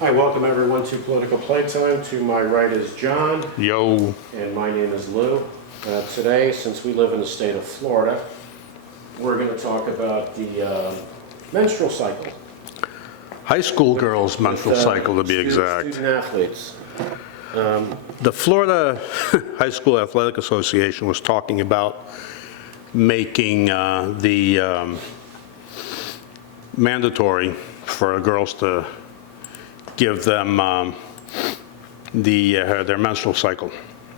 Hi, welcome everyone to Political Playtime. To my right is John. Yo. And my name is Lou. Today, since we live in the state of Florida, we're going to talk about the menstrual cycle. High school girls' menstrual cycle, to be exact. Student athletes. The Florida High School Athletic Association was talking about making the mandatory for girls to give them their menstrual cycle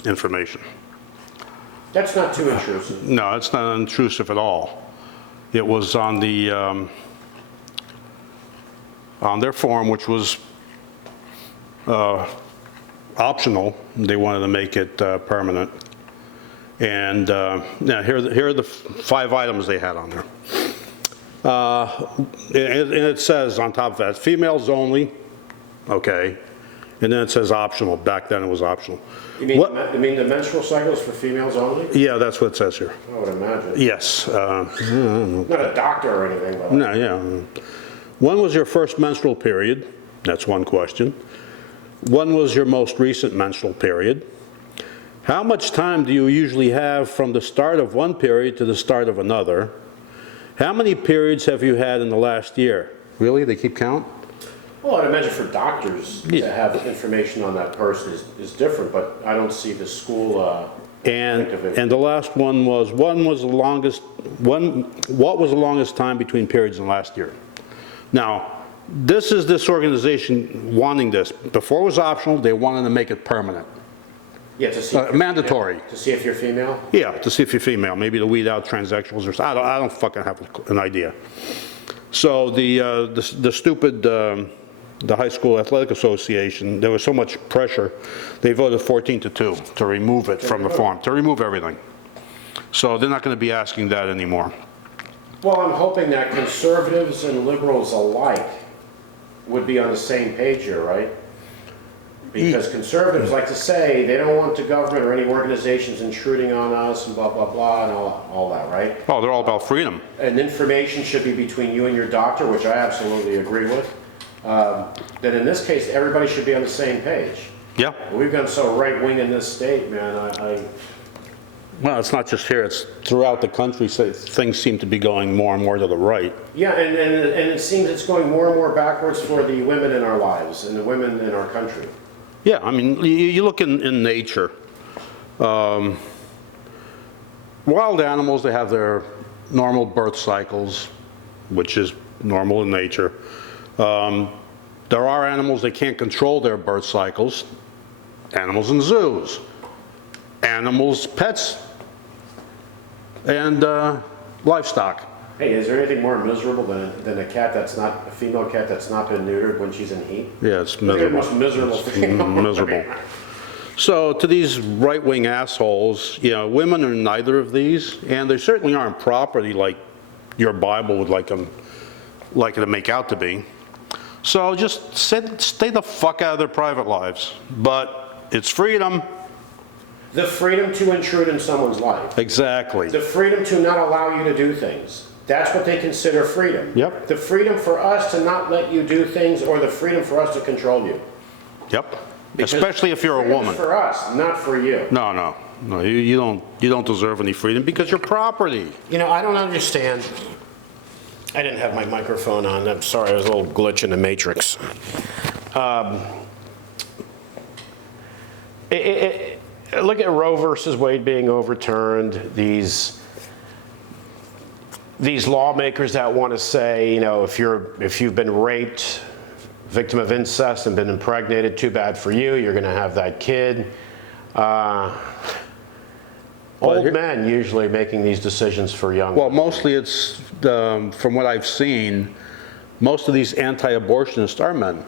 information. That's not too intrusive. No, it's not intrusive at all. It was on the on their form, which was optional. They wanted to make it permanent. And now here are the 5 items they had on there. And it says on top of that, females only. Okay, and then it says optional. Back then it was optional. You mean the menstrual cycle is for females only? Yeah, that's what it says here. I would imagine. Yes. Not a doctor or anything, but... No, yeah. When was your first menstrual period? That's one question. When was your most recent menstrual period? How much time do you usually have from the start of one period to the start of another? How many periods have you had in the last year? Really? They keep count? Well, I'd imagine for doctors to have information on that person is different, but I don't see the school And the last one was, what was the longest time between periods in last year? Now, this is this organization wanting this. Before it was optional, they wanted to make it permanent. Yeah, to see mandatory. To see if you're female? Yeah, to see if you're female. Maybe to weed out transsexuals or something. I don't fucking have an idea. So the stupid, the High School Athletic Association, there was so much pressure, they voted 14-2 to remove it from the form, to remove everything. So they're not going to be asking that anymore. Well, I'm hoping that conservatives and liberals alike would be on the same page here, right? Because conservatives like to say they don't want the government or any organizations intruding on us and blah, blah, blah, and all that, right? Oh, they're all about freedom. And information should be between you and your doctor, which I absolutely agree with. That in this case, everybody should be on the same page. Yeah. We've gone so right-wing in this state, man. Well, it's not just here, it's throughout the country, so things seem to be going more and more to the right. Yeah, and it seems it's going more and more backwards for the women in our lives and the women in our country. Yeah, I mean, you look in nature. Wild animals, they have their normal birth cycles, which is normal in nature. There are animals that can't control their birth cycles. Animals in zoos. Animals, pets, and livestock. Hey, is there anything more miserable than a cat that's not, a female cat that's not been neutered when she's in heat? Yeah, it's miserable. The most miserable thing. Miserable. So to these right-wing assholes, you know, women are neither of these, and they certainly aren't property like your Bible would like it to make out to be. So just stay the fuck out of their private lives. But it's freedom. The freedom to intrude in someone's life. Exactly. The freedom to not allow you to do things. That's what they consider freedom. Yep. The freedom for us to not let you do things, or the freedom for us to control you. Yep. Because especially if you're a woman. For us, not for you. No, you don't deserve any freedom because you're property. You know, I don't understand. I didn't have my microphone on. I'm sorry, I was a little glitch in the matrix. Look at Roe versus Wade being overturned. These lawmakers that want to say, you know, if you've been raped, victim of incest, and been impregnated, too bad for you. You're going to have that kid. Old men usually making these decisions for young. Well, mostly it's from what I've seen, most of these anti-abortionists are men.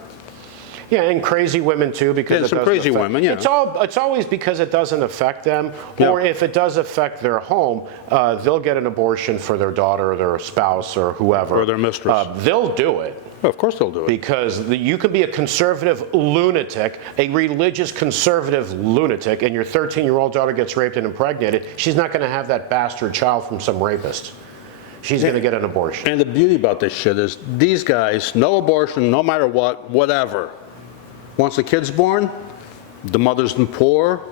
Yeah, and crazy women too, because yeah, some crazy women. Yeah, it's always because it doesn't affect them, or if it does affect their home, they'll get an abortion for their daughter or their spouse or whoever, or their mistress. They'll do it. Well, of course they'll do it. Because you can be a conservative lunatic, a religious conservative lunatic, and your 13-year-old daughter gets raped and impregnated. She's not going to have that bastard child from some rapist. She's going to get an abortion. And the beauty about this shit is these guys, no abortion, no matter what, whatever. Once the kid's born, the mother's poor,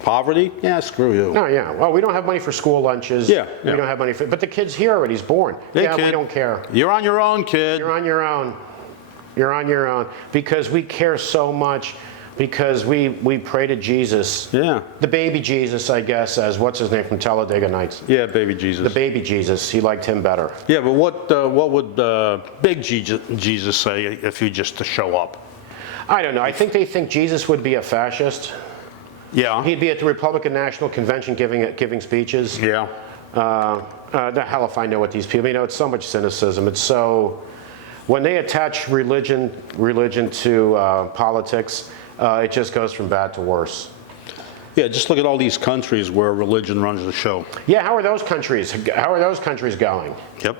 poverty, yeah, screw you. No, yeah. Well, we don't have money for school lunches. Yeah, We yeah. don't have money for, but the kid's here already. He's born. Hey, Yeah, we kid, don't care. You're on your own, kid. You're on your own. You're on your own. Because we care so much, because we pray to Jesus. Yeah. The baby Jesus, I guess, as what's his name from Talladega Nights. Yeah, baby Jesus. The baby Jesus, he liked him better. Yeah, but what would big Jesus say if you just to show up? I don't know. I think they think Jesus would be a fascist. Yeah. He'd be at the Republican National Convention giving speeches. Yeah. The hell if I know what these people, it's so much cynicism. It's so, when they attach religion to politics, it just goes from bad to worse. Yeah, just look at all these countries where religion runs the show. Yeah, how are those countries going? Yep.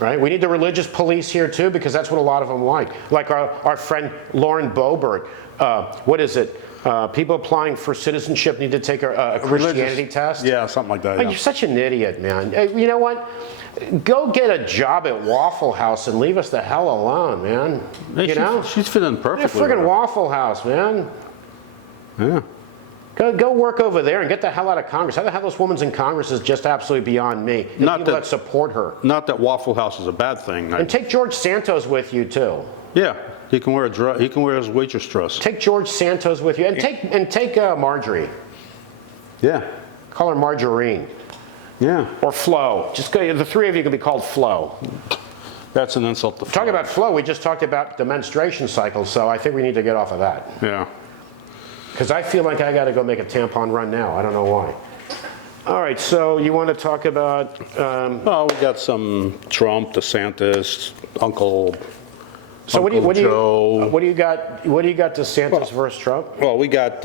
Right? We need the religious police here too, because that's what a lot of them like. Like our friend Lauren Boebert. What is it? People applying for citizenship need to take a Christianity test? Yeah, something like that. Oh, Yeah. you're such an idiot, man. Hey, you know what? Go get a job at Waffle House and leave us the hell alone, man. Hey, she's fitting Yeah, perfectly. friggin' Waffle House, man. Yeah. Go work over there and get the hell out of Congress. How the hell this woman's in Congress is just absolutely beyond me. The Not people that- that support her. Not that Waffle House is a bad thing. And take George Santos with you too. Yeah, he can wear his waitress dress. Take George Santos with you, and take Marjorie. Yeah. Call her Margarine Yeah. or Flo. Just go, the three of you can be called Flo. That's an insult to Talking about Flo, we just talked about the menstruation cycle, so I think we need to get off of that. Yeah. Because I feel like I got to go make a tampon run now. I don't know why. All right, so you want to talk about? Well, we got some Trump, DeSantis, Uncle. So Uncle Joe. what do you got? What do you got? DeSantis versus Trump? Well, we got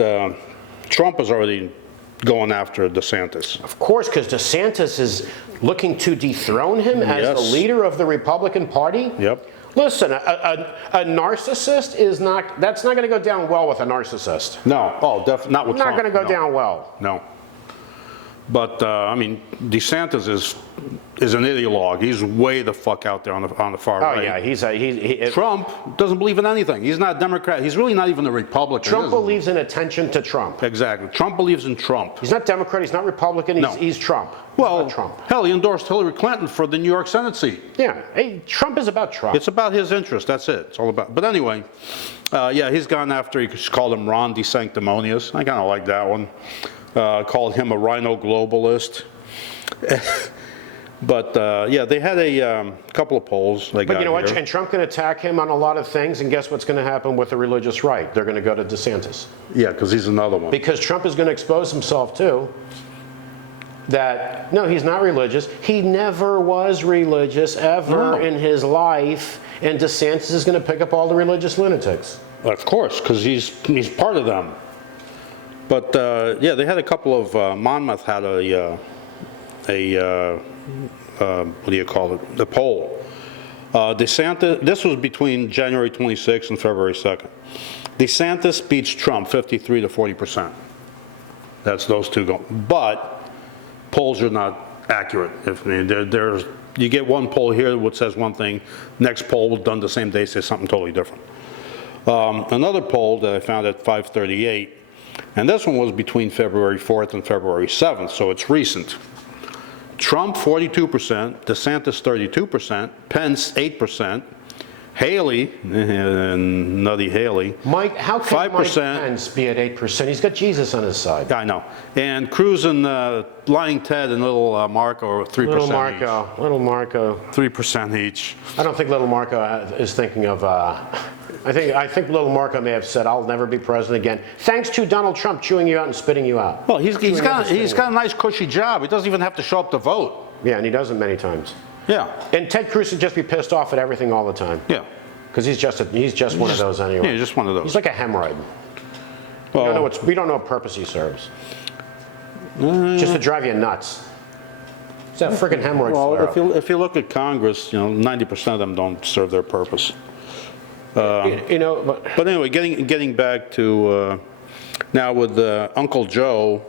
Trump is already going after DeSantis. Of course, because DeSantis is looking to dethrone him as the Yes. leader of the Republican Party. Yep. Listen, a narcissist is not. That's not going to go down well with a narcissist. No. Oh, definitely not with Not Trump. going to go No. down well. No. But I mean, DeSantis is an ideologue. He's way the fuck out there on the far Oh right. yeah, he Trump doesn't believe in anything. He's not a Democrat. He's really not even a Republican. Trump is he? believes in attention to Trump. Exactly. Trump believes in Trump. He's not Democrat. He's not Republican. No. He's Trump. He's Well, about Trump. hell, he endorsed Hillary Clinton for the New York Senate seat. Yeah. Hey, Trump is about Trump. It's about his interest. That's it. It's all about. But anyway, yeah, he's gone after. He called him Ron DeSanctimonious. I kind of like that one. Called him a rhino globalist. But yeah, they had a couple of polls. But you know what? And Trump can attack him on a lot of things, and guess what's going to happen with the religious right? They're going to go to DeSantis. Yeah, because he's another one. Because Trump is going to expose himself too. That, no, he's not religious. He never was religious ever in his life. And DeSantis is going to pick up all the religious lunatics. Of course, because he's part of them. But yeah, they had a couple of, Monmouth had what do you call it, the poll. DeSantis, this was between January 26th and February 2nd. DeSantis beats Trump 53 to 40%. That's those two going. But polls are not accurate. If I mean, there's you get one poll here which says one thing, next poll done the same day says something totally different. Another poll that I found at 5:38, and this one was between February 4th and February 7th, so it's recent. Trump 42%, DeSantis 32%, Pence 8%, Haley, nutty Haley, Mike, how can 5%. Mike Pence be at 8%? He's got Jesus on his side. I know, and Cruz and Lying Ted and Little Marco are 3% Little Marco. 3% each. I don't think Little Marco is thinking of. I think Little Marco may have said, "I'll never be president again." Thanks to Donald Trump chewing you out and spitting you out. Well, he's got a nice cushy job. He doesn't even have to show up to vote. Yeah, and he does it many times. Yeah. And Ted Cruz would just be pissed off at everything all the time. Yeah. Because he's just one of those anyway. Yeah, just one of those. He's like a hemorrhoid. Well, we don't know what purpose he serves. Just to drive you nuts. It's that freaking hemorrhoid flare-up. if you look at Congress, 90% of them don't serve their purpose. But anyway, getting back to now with Uncle Joe,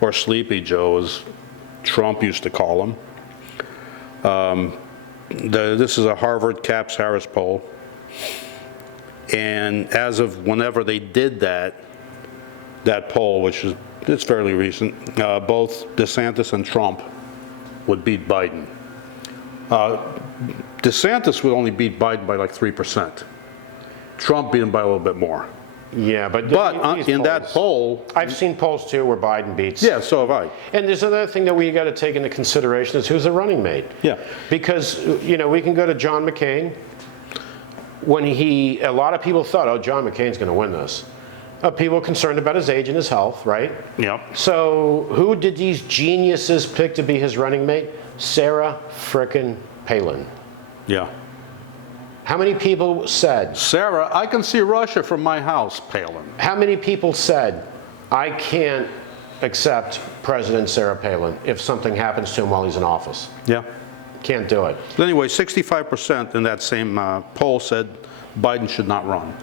or Sleepy Joe, as Trump used to call him. This is a Harvard Caps Harris poll. And as of whenever they did that poll, which is, it's fairly recent, both DeSantis and Trump would beat Biden. DeSantis would only beat Biden by like 3%. Trump beat him by a little bit more. Yeah, but But in that poll, I've seen polls too where Biden beats. yeah, so have I. And there's another thing that we got to take into consideration is who's the running mate. Yeah. Because, we can go to John McCain. When a lot of people thought, oh, John McCain's going to win this. People concerned about his age and his health, right? Yep. So who did these geniuses pick to be his running mate? Sarah frickin' Palin. Yeah. How many people said? Sarah, I can see Russia from my house, Palin. How many people said, I can't accept President Sarah Palin if something happens to him while he's in office? Yeah. Can't do it. But anyway, 65% in that same poll said Biden should not run.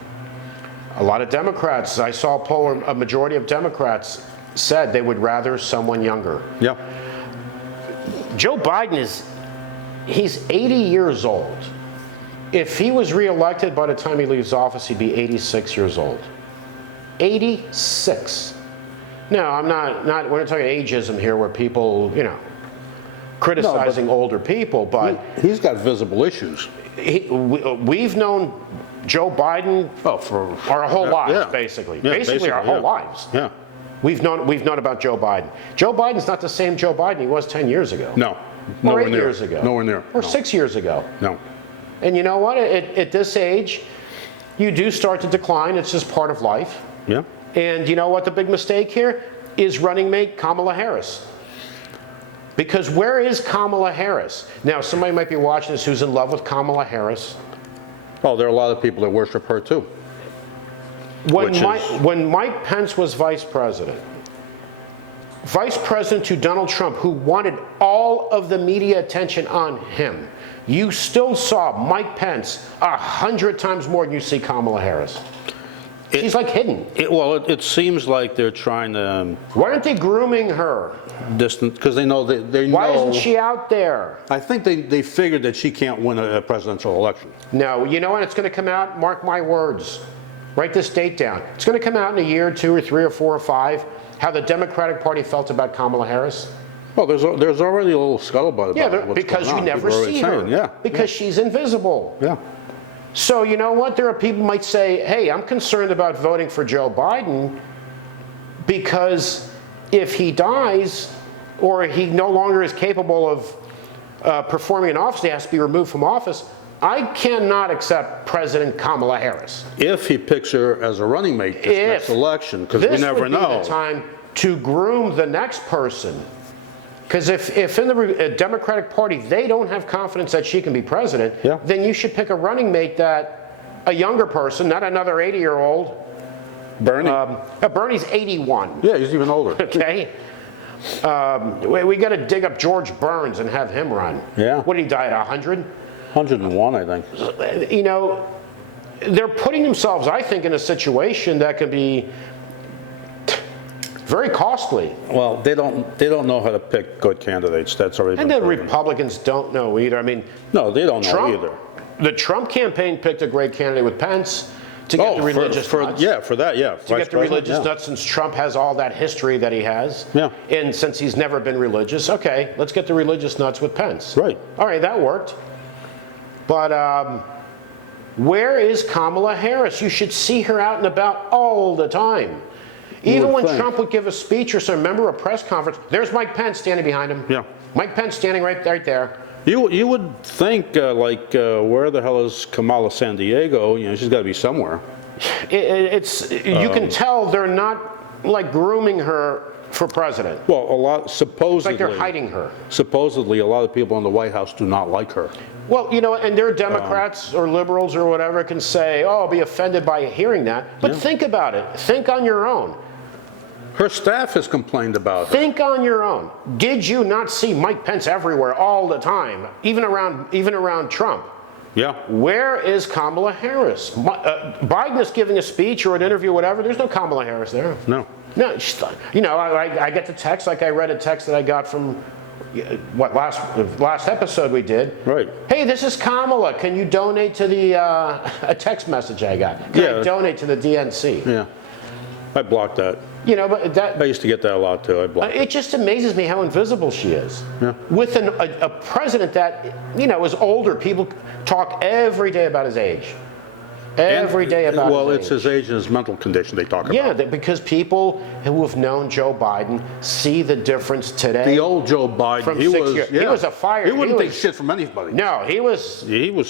A lot of Democrats, I saw a poll, a majority of Democrats said they would rather someone younger. Yeah. Joe Biden he's 80 years old. If he was reelected by the time he leaves office, he'd be 86 years old. 86. No, we're not talking ageism here where people, criticizing older people, but He's got visible issues. we've known Joe Biden for our whole lives, yeah. basically. Yeah, basically our whole yeah. lives. Yeah. We've known about Joe Biden. Joe Biden's not the same Joe Biden he was 10 years ago. No. Or Nowhere 8 near. years ago. Nowhere near. Or No. 6 years ago. No. And you know what? At this age, you do start to decline. It's just part of life. Yeah. And you know what the big mistake here is? Running mate Kamala Harris. Because where is Kamala Harris? Now, somebody might be watching this who's in love with Kamala Harris. Oh, there are a lot of people that worship her too. When Mike Pence was vice president to Donald Trump, who wanted all of the media attention on him, you still saw Mike Pence 100 times more than you see Kamala Harris. She's like hidden. It seems like they're trying to Why aren't they grooming her? distance, because they know they know. Why isn't she out there? I think they figured that she can't win a presidential election. No, you know what? It's going to come out, mark my words. Write this date down. It's going to come out in a year, 2 or 3 or 4 or 5, how the Democratic Party felt about Kamala Harris. Well, there's already a little scuttlebutt about what's because going you on. never People are already see her. saying, yeah. Because she's invisible. Yeah. So you know what? There are people who might say, hey, I'm concerned about voting for Joe Biden because if he dies or he no longer is capable of performing in office, he has to be removed from office, I cannot accept President Kamala Harris. If he picks her as a running mate this next election, because we never know. This would be the time to groom the next person. Because if in the Democratic Party they don't have confidence that she can be president, then you should pick a running mate a younger person, not another 80-year-old. Bernie? Bernie's 81. Yeah, he's even older. Okay. We got to dig up George Burns and have him run. Yeah. What did he die at 100? 101, I think. You know, they're putting themselves, I think, in a situation that can be very costly. Well, they don't know how to pick good candidates. That's already And been the proven. Republicans don't know either. I mean, no, they don't know either. The Trump campaign picked a great candidate with Pence to get the religious nuts. Yeah, for that, yeah. To get the religious nuts, since Trump has all that history that he has. Yeah. And since he's never been religious, okay, let's get the religious nuts with Pence. Right. All right, that worked. But where is Kamala Harris? You should see her out and about all the time. Even when Trump would give a speech or some member of a press conference, there's Mike Pence standing behind him. Yeah. Mike Pence standing right there. You would think, where the hell is Kamala San Diego? You know, she's got to be somewhere. You can tell they're not like grooming her for president. Well, supposedly. It's like they're hiding her. Supposedly, a lot of people in the White House do not like her. Well, you know, and they're Democrats or liberals or whatever can say, oh, I'll be offended by hearing that. But think about it. Think on your own. Her staff has complained about her. Think on your own. Did you not see Mike Pence everywhere all the time, even around Trump? Yeah. Where is Kamala Harris? Biden is giving a speech or an interview, whatever. There's no Kamala Harris there. No. No. You know, I get the text, like I read a text that I got from what, last episode we did. Right. Hey, this is Kamala. Can you donate to the, a text message I got? Can I donate to the DNC? Yeah. I blocked that. You know, but that, I used to get that a lot too. I blocked it just amazes me how invisible she is. Yeah. With a president that, you know, is older. People talk every day about his age. Every day about well, his it's age. his age and his mental condition they talk about. Yeah, because people who have known Joe Biden see the difference today. The old Joe Biden, From he 6 was, years. yeah. He was a fire. He wouldn't he take shit from anybody. No, he was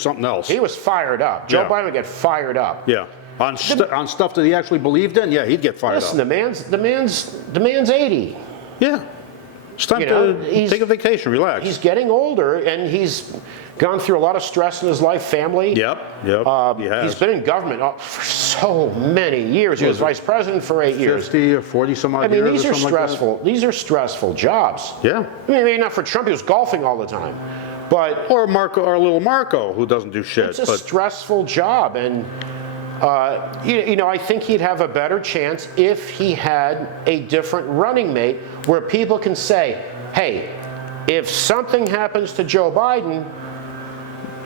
something else. He was fired up. Joe Yeah. Biden would get fired up. Yeah. On stuff that he actually believed in, yeah, he'd get fired Listen, up. the man's 80. Yeah. It's time You know, to take a vacation, relax. He's getting older, and he's gone through a lot of stress in his life, family. Yep. He has. He's been in government for so many years. He was vice president for 8 years. 50 or 40 some odd I mean, years these or are something like that. stressful. These are stressful jobs. Yeah. I mean, maybe not for Trump. He was golfing all the time, but Or our little Marco, who doesn't do shit. it's a stressful job, and you know, I think he'd have a better chance if he had a different running mate, where people can say, "Hey, if something happens to Joe Biden,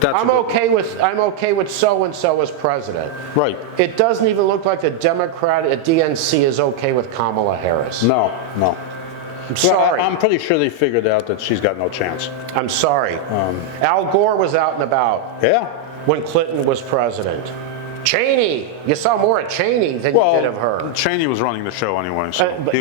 I'm okay with so and so as president." Right. It doesn't even look like the Democrat at DNC is okay with Kamala Harris. No. I'm sorry. I'm pretty sure they figured out that she's got no chance. I'm sorry. Al Gore was out and about Yeah. when Clinton was president. Cheney, you saw more of Cheney than you did of her. Cheney was running the show anyway. So But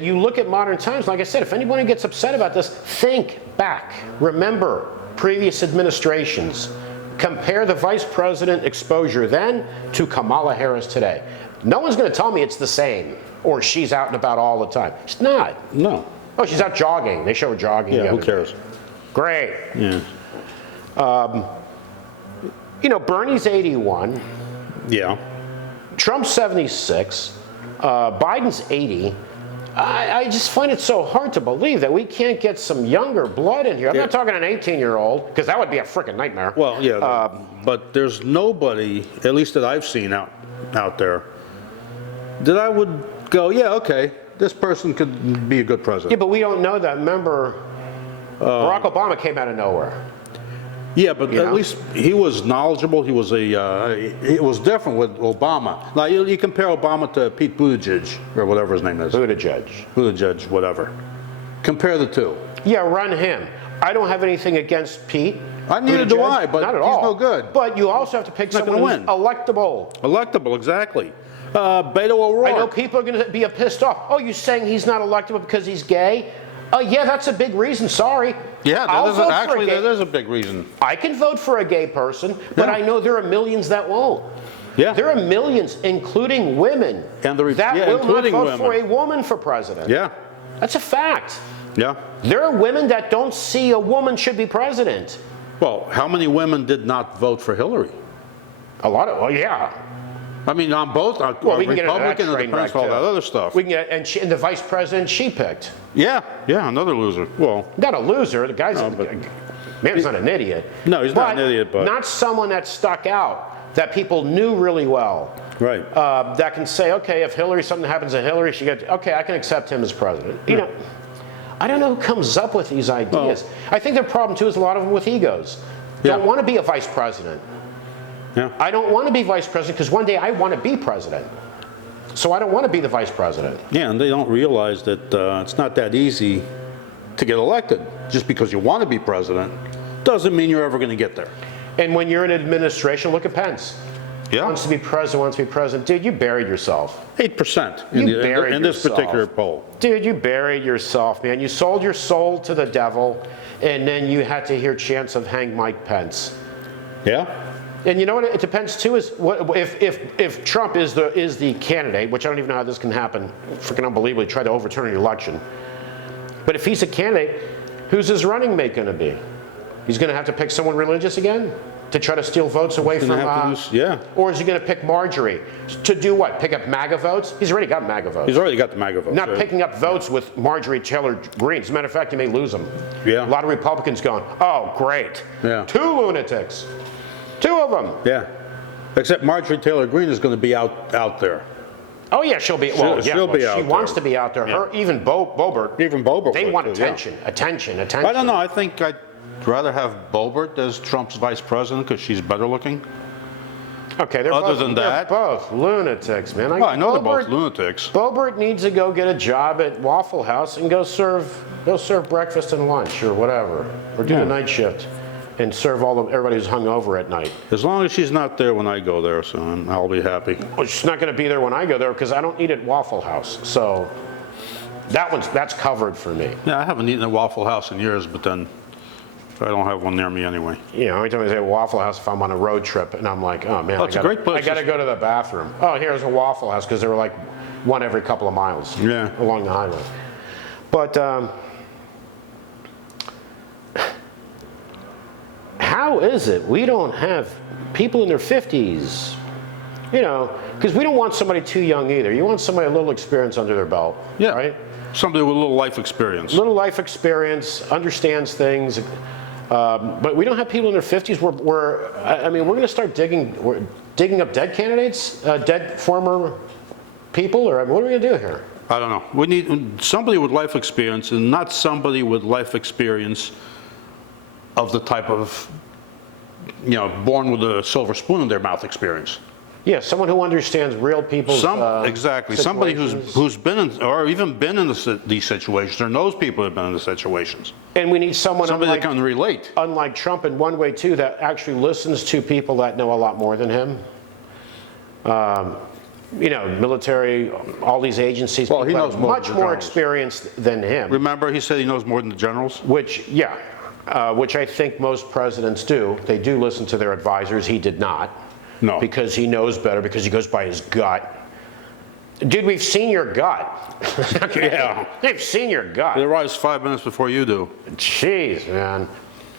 you look at modern times, like I said, if anybody gets upset about this, think back. Remember previous administrations. Compare the vice president exposure then to Kamala Harris today. No one's going to tell me it's the same, or she's out and about all the time. It's not. No. Oh, she's out jogging. They show her jogging. Yeah, the who other cares? day. Great. Yeah. You know, Bernie's 81. Yeah. Trump's 76, Biden's 80. I just find it so hard to believe that we can't get some younger blood in here. I'm not talking an 18-year-old, because that would be a freaking nightmare. Well, yeah, but there's nobody, at least that I've seen out there, that I would go, yeah, okay, this person could be a good president. Yeah, but we don't know that. Remember, Barack Obama came out of nowhere. Yeah, but at least he was knowledgeable. He was it was different with Obama. Now, you compare Obama to Pete Buttigieg, or whatever his name is. Buttigieg, whatever. Compare the two. Yeah, run him. I don't have anything against Pete. Neither do I, but not at he's all. no good. But you also have to pick Not someone gonna who's win. electable. Electable, exactly. Beto O'Rourke. I know people are going to be pissed off. Oh, you're saying he's not electable because he's gay? Yeah, that's a big reason. Sorry. Yeah, that is a big reason. I can vote for a gay person, but Yeah. I know there are millions that won't. Yeah. There are millions, including women, And that will not including vote for a women. woman for president. Yeah. That's a fact. Yeah. There are women that don't see a woman should be president. Well, how many women did not vote for Hillary? A lot of, well, yeah. I mean, on both, Well, we can get into that Republican and train the wreck, all too. that other stuff. We can get, and the vice president she picked. Yeah, another loser. Well, Not a loser. The guy's man's not an idiot. No, he's not an idiot, but not someone that stuck out that people knew really well. right. That can say, okay, if something happens to Hillary, okay, I can accept him as president. You know, I don't know who comes up with these ideas. I think the problem too is a lot of them with egos. Don't want to be a vice president. Yeah. I don't want to be vice president because one day I want to be president. So I don't want to be the vice president. Yeah, and they don't realize that it's not that easy to get elected. Just because you want to be president doesn't mean you're ever going to get there. And when you're in administration, look at Pence. Yeah. Wants to be president. Dude, you buried yourself. 8% You buried in this yourself. particular poll. Dude, you buried yourself, man. You sold your soul to the devil, and then you had to hear chants of hang Mike Pence. Yeah? And you know what? It depends too. Is what if Trump is the candidate, which I don't even know how this can happen. Freaking unbelievably, try to overturn an election. But if he's a candidate, who's his running mate going to be? He's going to have to pick someone religious again to try to steal votes away from. Or is he going to pick Marjorie to do what? Pick up MAGA votes? He's already got MAGA votes. He's already got the MAGA votes. Not picking up votes with Marjorie Taylor Greene. As a matter of fact, he may lose them. Yeah. A lot of Republicans going, oh, great. Yeah. 2 lunatics. 2 of them. Yeah. Except Marjorie Taylor Greene is going to be out there. Oh, yeah, she'll be, well, yeah, she'll well, be out she there. wants to be out there. Her, even Boebert. Even Boebert They would want too, yeah. attention. I don't know, I think I'd rather have Boebert as Trump's vice president because she's better looking. Okay, they're Other both, than they're that- both lunatics, man. Well, I know they're both lunatics. Boebert needs to go get a job at Waffle House and go serve breakfast and lunch or whatever, or do Yeah. the night shift and serve everybody who's hungover at night. As long as she's not there when I go there, so I'll be happy. Well, she's not going to be there when I go there because I don't eat at Waffle House, so that's covered for me. Yeah, I haven't eaten at Waffle House in years, but then I don't have one near me anyway. You know, every time I say Waffle House, if I'm on a road trip and I'm like, oh man, Oh, it's a great place. I got to go to the bathroom. Oh, here's a Waffle House because they were like one every couple of miles along the highway. But how is it we don't have people in their 50s? You know, because we don't want somebody too young either. You want somebody a little experience under their belt, Yeah. right? Somebody with a little life experience. Little life experience, understands things. But we don't have people in their 50s. I mean, we're going to start digging up dead candidates, dead former people, or what are we going to do here? I don't know. We need somebody with life experience, and not somebody with life experience of the type of, you know, born with a silver spoon in their mouth experience. Yeah, someone who understands real people's Exactly. Somebody situations. who's been in, or even been in these situations, or knows people who've been in the situations. And we need somebody That can relate. unlike Trump in one way too, that actually listens to people that know a lot more than him. You know, military, all these agencies, Well, he people knows have more much than the more generals. experience than him. Remember, he said he knows more than the generals? Which I think most presidents do. They do listen to their advisors. He did not. No. Because he knows better, because he goes by his gut. Dude, we've seen your gut. Yeah. We've seen your gut. They arrives 5 minutes before you do. Jeez, man.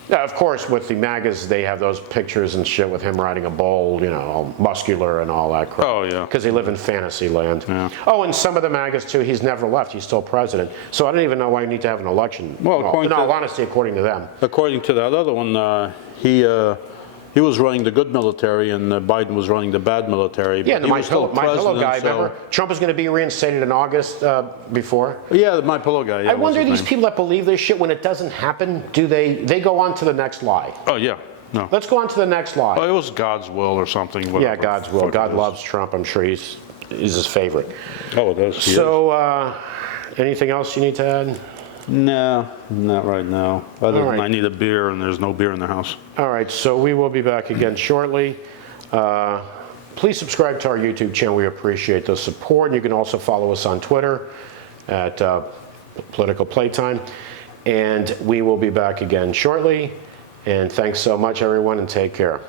Now, of course, with the MAGAs, they have those pictures and shit with him riding a bull, you know, all muscular and all that crap. Oh, yeah. Because they live in fantasy land. Yeah. Oh, and some of the MAGAs, too, he's never left. He's still president. So I don't even know why you need to have an election. Well, in all honesty, according to them. According to that other one, he was running the good military, and Biden was running the bad military. Yeah, and the He My was still Pillow guy, president, remember? Trump is going to be reinstated in August before. Yeah, the My Pillow guy. Yeah, I wonder, what's his these name? people that believe this shit, when it doesn't happen, do they go on to the next lie? Oh, yeah. No. Let's go on to the next lie. Oh, it was God's will or something. Yeah, whatever. God's will. Fuck God it is. loves Trump. I'm sure he's his favorite. Oh, it is. He is. So, anything else you need to add? No, not right now. Other All than right. I need a beer, and there's no beer in the house. All right, so we will be back again shortly. Please subscribe to our YouTube channel. We appreciate the support. You can also follow us on Twitter at Political Playtime. And we will be back again shortly. And thanks so much, everyone, and take care.